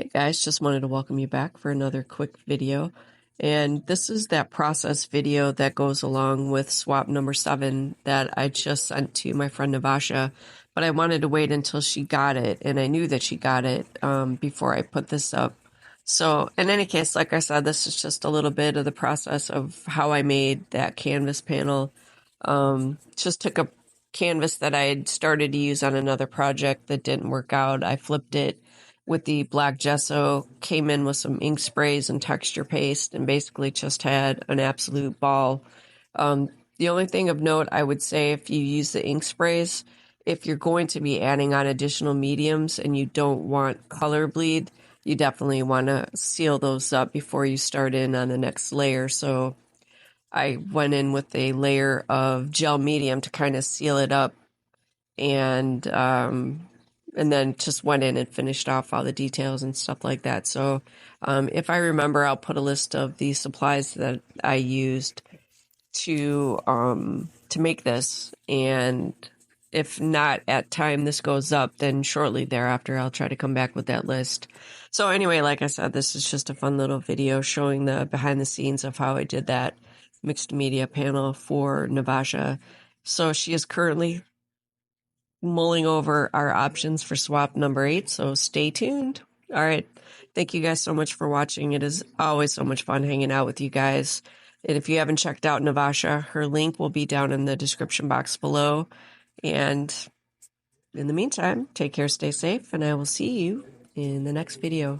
Hey guys, just wanted to welcome you back for another quick video. And this is that process video that goes along with swap number 7 that I just sent to my friend Navasha. But I wanted to wait until she got it, and I knew that she got it before I put this up. So in any case, like I said, this is just a little bit of the process of how I made that canvas panel. Just took a canvas that I had started to use on another project that didn't work out. I flipped it with the black gesso, came in with some ink sprays and texture paste, and basically just had an absolute ball. The only thing of note I would say, if you use the ink sprays, if you're going to be adding on additional mediums and you don't want color bleed, you definitely want to seal those up before you start in on the next layer. So I went in with a layer of gel medium to kind of seal it up, and then just went in and finished off all the details and stuff like that. So if I remember, I'll put a list of the supplies that I used to make this, and if not at time this goes up, then shortly thereafter I'll try to come back with that list. So anyway, like I said, this is just a fun little video showing the behind the scenes of how I did that mixed media panel for Navasha. So she is currently mulling over our options for swap number 8, so stay tuned. All right. Thank you guys so much for watching. It is always so much fun hanging out with you guys. And if you haven't checked out Navasha, her link will be down in the description box below. And in the meantime, take care, stay safe, and I will see you in the next video.